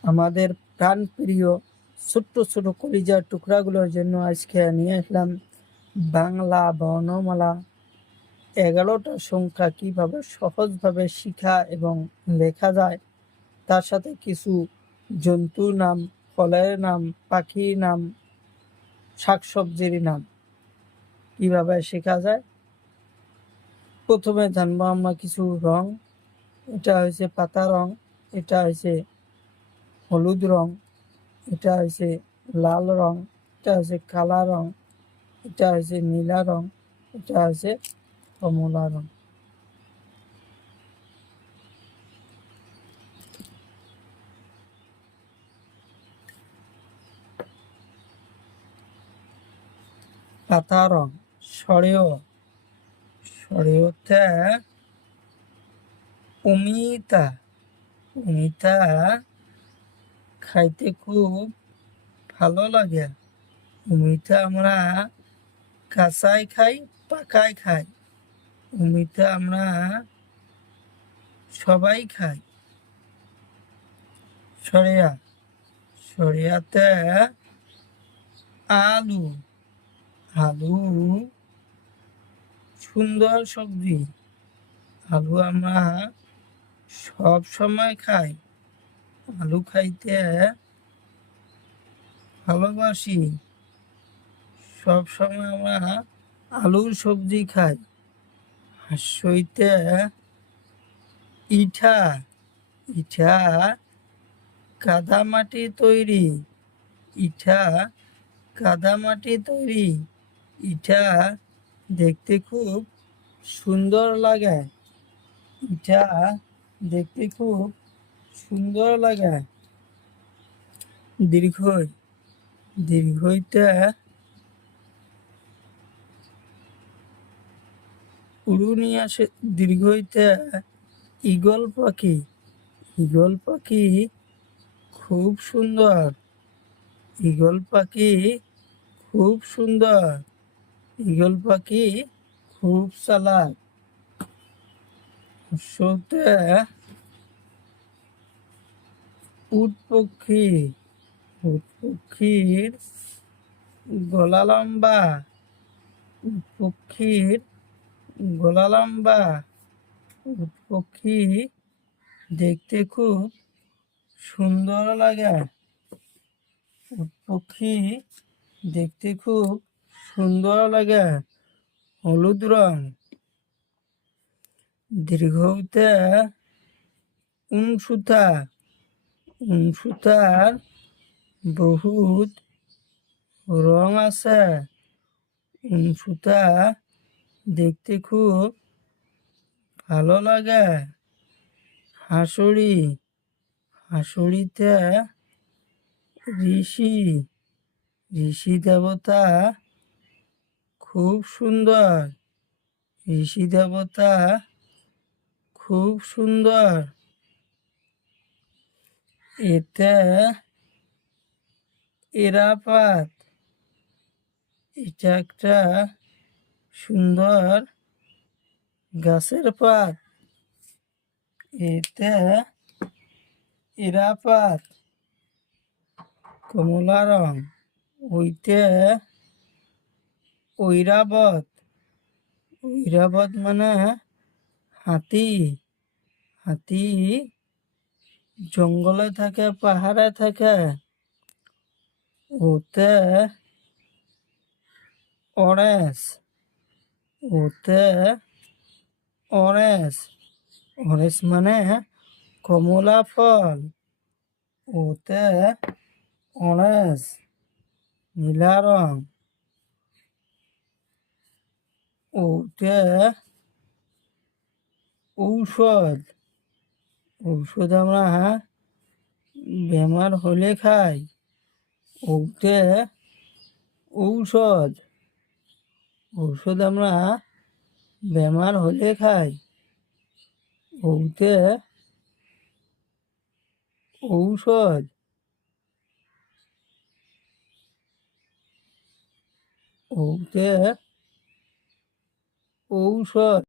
আমাদের প্রাণ প্রিয় ছোট্ট ছোট কলিজার টুকরাগুলোর জন্য আজকে নিয়ে আসলাম বাংলা বর্ণমালা 11টা সংখ্যা কিভাবে সহজভাবে শিখা এবং লেখা যায়, তার সাথে কিছু জন্তুর নাম, ফলের নাম, পাখির নাম, শাকসবজির নাম কিভাবে শেখা যায়। প্রথমে জানবো আমরা কিছু রং। এটা হয়েছে পাতা রং, এটা হয়েছে হলুদ রং, এটা হয়েছে লাল রং, এটা হচ্ছে কালা রং, এটা হচ্ছে নীলা রং, এটা হচ্ছে কমলা রং। পাতা রং সরেও, সরেওতে অমিতা, অমিতা খাইতে খুব ভালো লাগে। অমিতা আমরা কাঁচাই খাই, পাকাই খাই। অমিতা আমরা সবাই খাই। সরিয়া, সরিয়াতে আলু, আলু সুন্দর সবজি। আলু আমরা সব সময় খাই। আলু খাইতে ভালোবাসি। সব সময় আমরা আলুর সবজি খাই। হাসইতে ইটা, ইটা কাদামাটি তৈরি। ইটা কাদামাটি তৈরি। ইটা দেখতে খুব সুন্দর লাগে। ইটা দেখতে খুব সুন্দর লাগে। দীর্ঘই, দীর্ঘইতে উড়ুনি আসে। দীর্ঘইতে ঈগল পাখি, ঈগল পাখি খুব সুন্দর। ঈগল পাখি খুব সুন্দর। ঈগল পাখি খুব চালাক। হর্ষতে উট পক্ষী, উট পক্ষীর গলা লম্বা। উট পক্ষীর গলা লম্বা। উট পক্ষী দেখতে খুব সুন্দর লাগে। উট পক্ষী দেখতে খুব সুন্দর লাগে। হলুদ রং। দীর্ঘতে উনসুতা, উনসুতার বহুত রং আছে। উনসুতা দেখতে খুব ভালো লাগে। হাঁসুড়ি, হাঁসুড়িতে ঋষি, ঋষি দেবতা খুব সুন্দর। ঋষি দেবতা খুব সুন্দর। এতে এরাপাত, এটা একটা সুন্দর গাছের পাত। এতে এরাপাত। কমলা রং। ওইতে ঐরাবত, ঐরাবত মানে হাতি। হাতি জঙ্গলে থাকে, পাহাড়ে থাকে। ওতে অরেঞ্জ, ওতে অরেঞ্জ, অরেঞ্জ মানে কমলা ফল। ওতে অরেঞ্জ। নীলা রং। ওতে ঔষধ, ঔষধ আমরা বেমার হলে খাই। ওতে ঔষধ, ঔষধ আমরা বেমার হলে খাই। ওতে ঔষধ। ওতে ঔষধ।